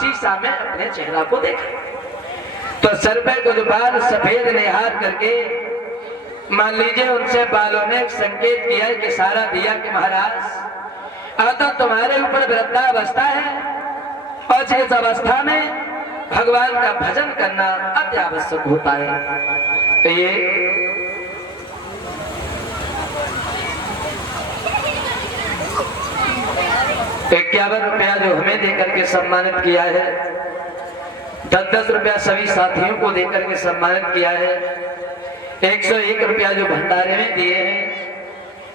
शीशा में अपने चेहरा को देखा तो सर पे गुलबार सफेद निहार करके मान लीजिए उनसे बालों ने एक संकेत किया है कि इशारा दिया कि महाराज अब तो तुम्हारे ऊपर वृद्धावस्था है और इस अवस्था में भगवान का भजन करना अति आवश्यक होता है। तो ये 51 रुपया जो हमें देकर के सम्मानित किया है, 10-10 रुपया सभी साथियों को देकर के सम्मानित किया है, 101 रुपया जो भंडारे में दिए हैं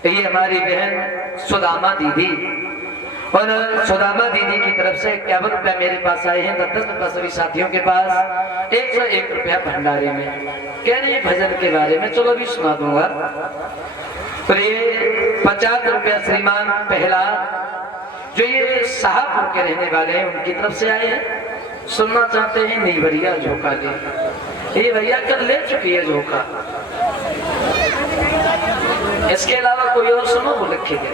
ये हमारी बहन सुदामा दीदी और सुदामा दीदी की तरफ से 51 रुपया मेरे पास आए हैं, 10-10 रुपया सभी साथियों के पास, 101 रुपया भंडारे में। कह रहे भजन के बारे में चलो भी सुना दूंगा। और ये 50 रुपया श्रीमान पहला जो ये साहबपुर के रहने वाले हैं उनकी तरफ से आए हैं, सुनना चाहते हैं नीवरिया झोंका ले। ये भैया कल ले चुकी है झोंका, इसके अलावा कोई और सुनो वो लिखेगा।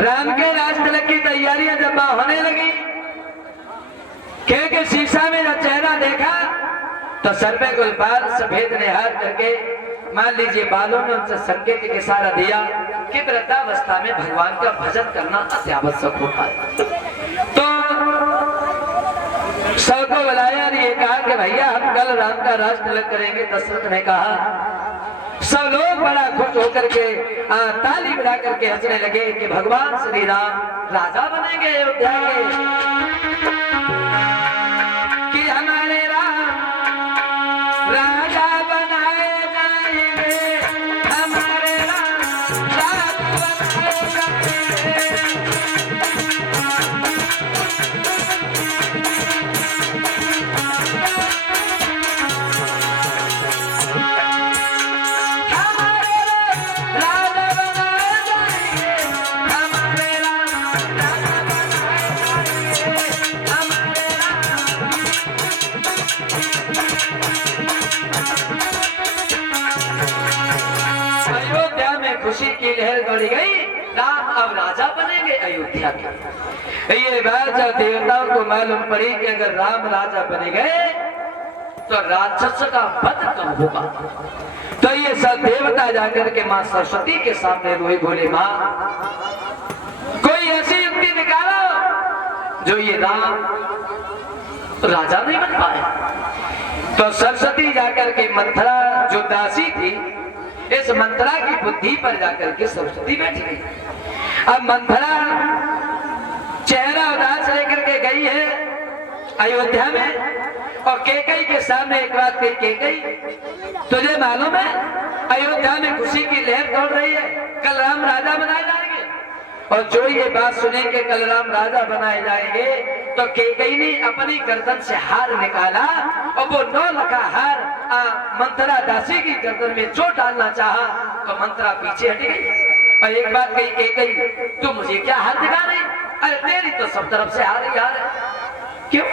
राम के राज तिलक की तैयारियां जब होने लगी, क्योंकि शीशा में जब चेहरा देखा तो सर पे गुलबार सफेद निहार करके मान लीजिए बालों ने उनसे संकेत के इशारा दिया कि वृद्धावस्था में भगवान का भजन करना अति आवश्यक होता है। तो सबको बुलाया और ये कहा कि भैया हम कल राम का राज तिलक करेंगे। दशरथ ने कहा, सब लोग बड़ा खुश होकर के ताली बजा करके हंसने लगे कि भगवान श्री राम राजा बनेंगे अयोध्या के, कि हमारे राम राजा बनाए जाएंगे, हमारे राम राजा बनाए जाएंगे। खुशी की लहर दौड़ी गई, राम अब राजा बनेंगे अयोध्या के। ये बात जब देवताओं को मालूम पड़ी कि अगर राम राजा बने गए तो राक्षस का वध कब होगा, तो ये सब देवता जाकर के मां सरस्वती के सामने रोए, बोले मां कोई ऐसी युक्ति निकालो जो ये राम राजा नहीं बन पाए। तो सरस्वती जाकर के मंथरा जो दासी थी, इस मंथरा की बुद्धि पर जाकर के सरस्वती बैठ गई। अब मंथरा चेहरा उदास लेकर के गई है अयोध्या में और केकई के सामने एक बात कही, केकई तुझे मालूम है अयोध्या में खुशी की लहर दौड़ रही है, कल राम राजा बनाए जाएंगे। और जो ये बात सुने कि कल राम राजा बनाए जाएंगे तो केकई ने अपनी गर्दन से हार निकाला और वो 9 लखा हार मंथरा दासी की गर्दन में जो डालना चाहा तो मंथरा पीछे हट गई और एक बात कही, केकई तू मुझे क्या हार दिखा रही, अरे तेरी तो सब तरफ से हार ही हार है। क्यों?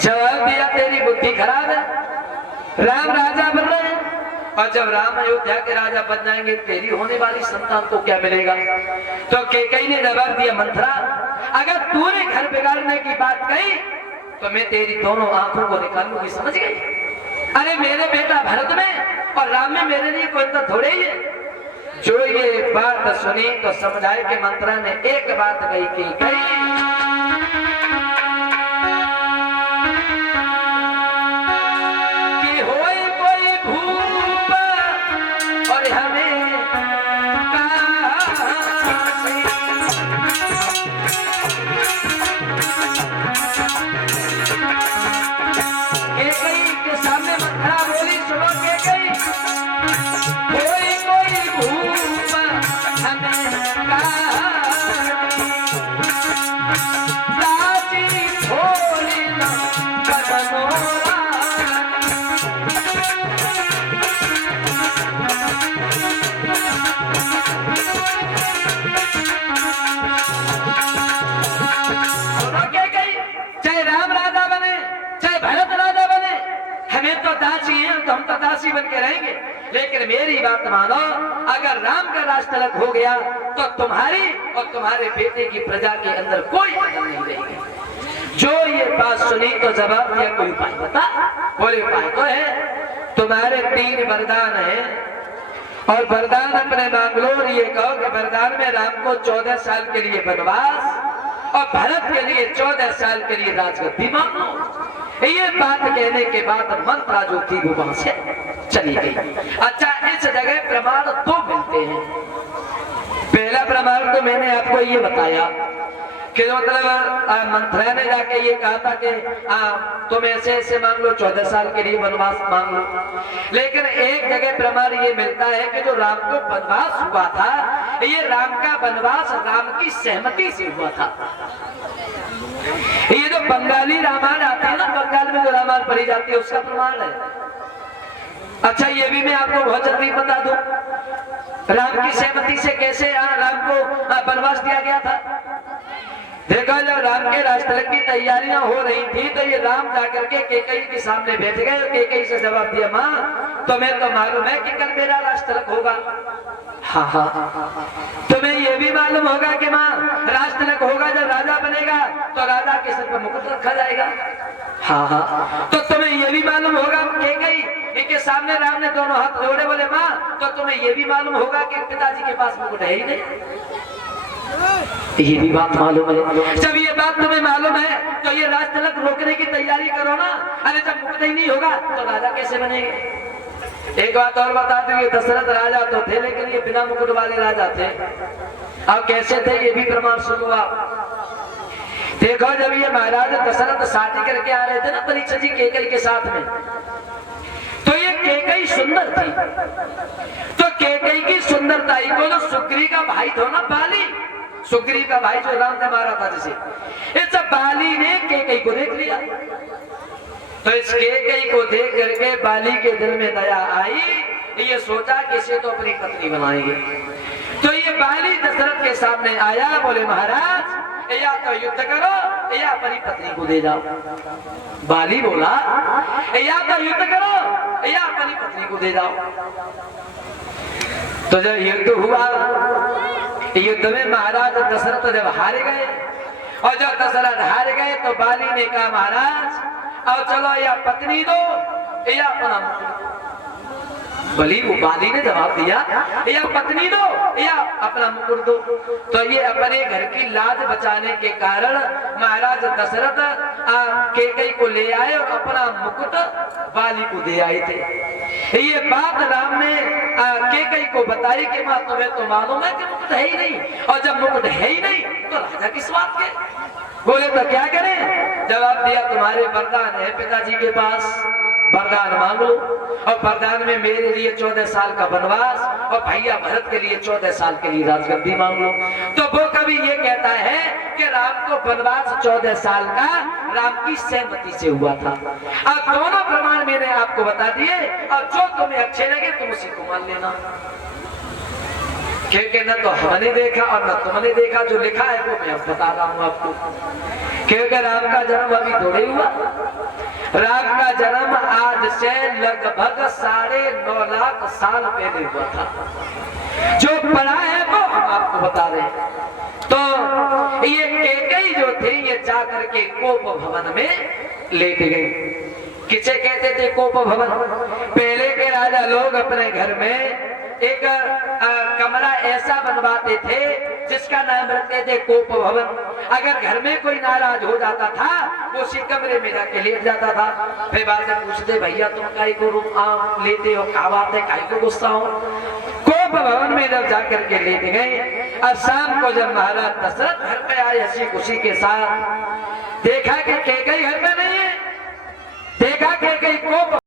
जवाब दिया तेरी बुद्धि खराब है, राम राजा बन रहे हैं और जब राम अयोध्या के राजा बन जाएंगे तेरी होने वाली संतान को क्या मिलेगा। तो केकई ने जवाब दिया, मंथरा अगर तूने घर बिगाड़ने की बात कही तो मैं तेरी दोनों आंखों को निकालूंगी, समझ गई। अरे मेरे बेटा भरत में और राम में मेरे लिए कोई तो थोड़े ही है। जो ये बात सुनी तो समझाए कि मंथरा ने एक बात कही कि दासी बन के रहेंगे, लेकिन मेरी बात मानो, अगर अगर राम का राज तिलक हो गया तो तुम्हारी और तुम्हारे बेटे की प्रजा के अंदर कोई बदल नहीं रहेगी। जो ये बात सुनी तो जवाब दिया, कोई उपाय बता। बोले उपाय तो है, तुम्हारे 3 वरदान है और वरदान अपने मांग लो। और ये कहो कि वरदान में राम को 14 साल के लिए वनवास और भरत के लिए 14 साल के लिए राजगद्दी मांगो। ये बात कहने के बाद मंत्रा जो थी वो वहां से चली गई। अच्छा, इस जगह प्रमाण 2 मिलते हैं। पहला प्रमाण तो मैंने आपको ये बताया कि मतलब मंत्रा ने जाके ये कहा था कि तुम ऐसे ऐसे मांग लो, 14 साल के लिए वनवास मांग लो। लेकिन एक जगह प्रमाण ये मिलता है कि जो राम को वनवास हुआ था, ये राम का वनवास राम की सहमति से हुआ था। ये जो बंगाली रामायण आती है ना, बंगाल में जो रामायण पढ़ी जाती है, उसका प्रमाण है। अच्छा, ये भी मैं आपको बहुत जल्दी बता दूं, राम की सहमति से कैसे राम को वनवास दिया गया था। देखो, जब राम के राज तिलक की तैयारियां हो रही थी तो ये राम जाकर के कैकेयी के सामने बैठ गए और कैकेयी से जवाब दिया, माँ तुम्हें तो मालूम है कि कल मेरा राज तिलक होगा। हाँ हाँ, तुम्हें ये भी मालूम होगा कि माँ राज तिलक होगा, जब राजा बनेगा तो राजा के सिर पर मुकुट रखा जाएगा। हाँ हाँ, तो तुम्हें ये भी मालूम होगा कैकेयी इनके सामने राम ने दोनों हाथ जोड़े, बोले माँ तो तुम्हें ये भी मालूम होगा कि पिताजी के पास मुकुट है ही नहीं। ये भी बात मालूम है। जब ये बात तुम्हें मालूम है तो ये राज तिलक रोकने की तैयारी करो ना। अरे जब मुकुट ही नहीं होगा तो राजा कैसे बनेंगे। एक बात और बता दूं, ये दशरथ राजा तो थे लेकिन ये बिना मुकुट वाले राजा थे। अब कैसे थे ये भी प्रमाण सुनो आप। देखो, जब ये महाराज दशरथ शादी करके आ रहे थे ना परीक्षित जी कैकेयी के साथ में, तो ये कैकेयी सुंदर थी। तो कैकेयी की सुंदरताई को जो सुग्रीव का भाई था ना, बाली, सुग्रीव का भाई जो राम ने मारा था जिसे, इस बाली ने कैकेयी को देख लिया। तो इस कैकेयी को देख करके बाली के दिल में दया आई, ये सोचा कि इसे तो अपनी पत्नी बनाएंगे। तो ये बाली दशरथ के सामने आया, बोले महाराज या तो युद्ध करो या अपनी पत्नी को दे जाओ। बाली बोला या तो युद्ध करो या अपनी पत्नी को दे जाओ। तो जब युद्ध हुआ, युद्ध में महाराज दशरथ जब हार गए और जब दशरथ हार गए तो बाली ने कहा, महाराज अब चलो या पत्नी दो या अपना। बाली ने जवाब दिया, या पत्नी दो या अपना मुकुट दो। तो ये अपने घर की लाज बचाने के कारण महाराज दशरथ कैकेयी को ले आए और अपना मुकुट बाली को दे आए थे। ये बात राम ने कैकेयी को बताई कि माँ तुम्हें तो मालूम है कि मुकुट है ही नहीं, और जब मुकुट है ही नहीं तो राजा किस बात के। बोले तो क्या करें। जवाब दिया, तुम्हारे वरदान है पिताजी के पास, वरदान मांग लो। और वरदान में मेरे लिए 14 साल का वनवास और भैया भरत के लिए 14 साल के लिए राजगद्दी मांग लो। तो वो कभी ये कहता है कि राम को वनवास 14 साल का राम की सहमति से हुआ था। अब दोनों प्रमाण मैंने आपको बता दिए, और जो तुम्हें अच्छे लगे तुम उसी को मान लेना, क्योंकि न तो हमने देखा और न तुमने देखा, जो लिखा है वो मैं बता रहा हूँ आपको। क्योंकि राम का जन्म अभी थोड़े हुआ, राम का जन्म आज से लगभग 9.5 लाख साल पहले हुआ था। जो पढ़ा है वो हम आपको बता रहे हैं। तो ये कैकेयी जो थे ये जा करके कोप भवन में लेट गई। किसे कहते थे कोप भवन। पहले के राजा लोग अपने घर में एक कमरा ऐसा बनवाते थे जिसका नाम रखते थे कोप भवन। अगर घर में कोई नाराज हो जाता था वो उसी कमरे में जाके लेट जाता था। फिर बाद में पूछते, भैया तुम काहे को रूम लेते हो, क्या बात है, काहे को गुस्सा हो। कोप भवन में जब जाकर के लेट गए, अब शाम को जब महाराज दशरथ घर पे आए हंसी खुशी के साथ, देखा कि कैकेयी घर में नहीं है, देखा कैकेयी कोप